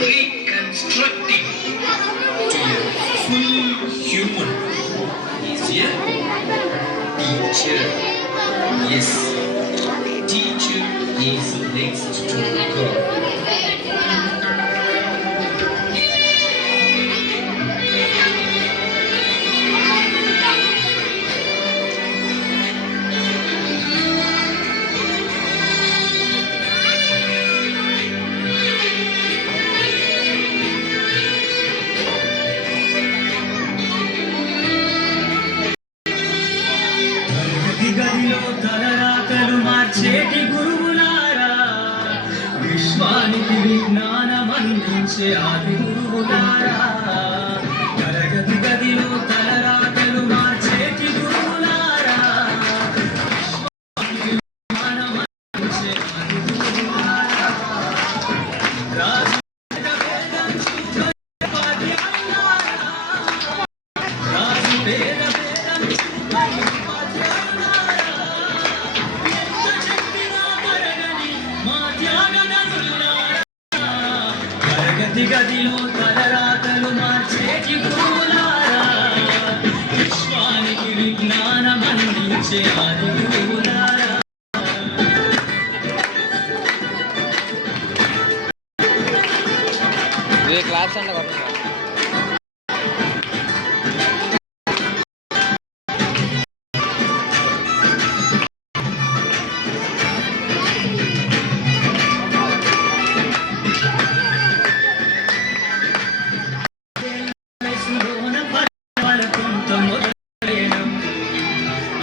reconstructing to a full human is a teacher. Yes, teacher is next to God. గదిలో తలరాతలు మార్చేటి గురువులారా, విశ్వానికి విజ్ఞానం అందించే ఆది గురువులారా. తరగతి గదిలో తలరాతలు మార్చేటి గురువులారా, విశ్వానికి విజ్ఞానం అందించే ఆది గురువులారా. రాజు వేదం చూపే ఉపాధ్యాయులారా, రాజు వేదం చూపే గదిలో తలరాతలు మార్చేటి గురువులారా, విశ్వానికి విజ్ఞానం అందించే ఆది గురువులారా. క్లాస్ అండి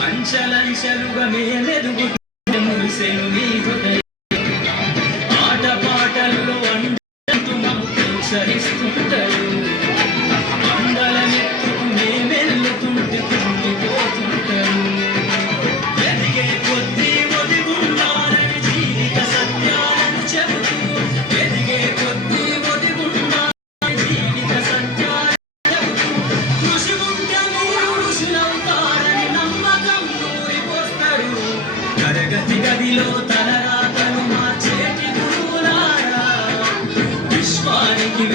అంచలంచలుగా మేమెదుగుతూ మురిసెను మీ హృదయం. ఆట పాటల్లో అంటూ మాకు ప్రోత్సహిస్తుంటారు. అందలమెత్తుకు మేమెల్లుతుంటే కుంగిపోతుంటారు. ఎదిగే కొద్దీ ఒదిగుండాలని జీవిత సత్యాలను చెబుతూ, ఎదిగే కొద్దీ ఒదిగుండాలని జీవిత సత్యాలను చెబుతూ, కృషి ఉంటే మీరు ఋషులవుతారని నమ్మకం నూరిపోస్తారు. తరగతి గదిలో తలరాతలు మార్చేటి గురువులారా, విశ్వానికి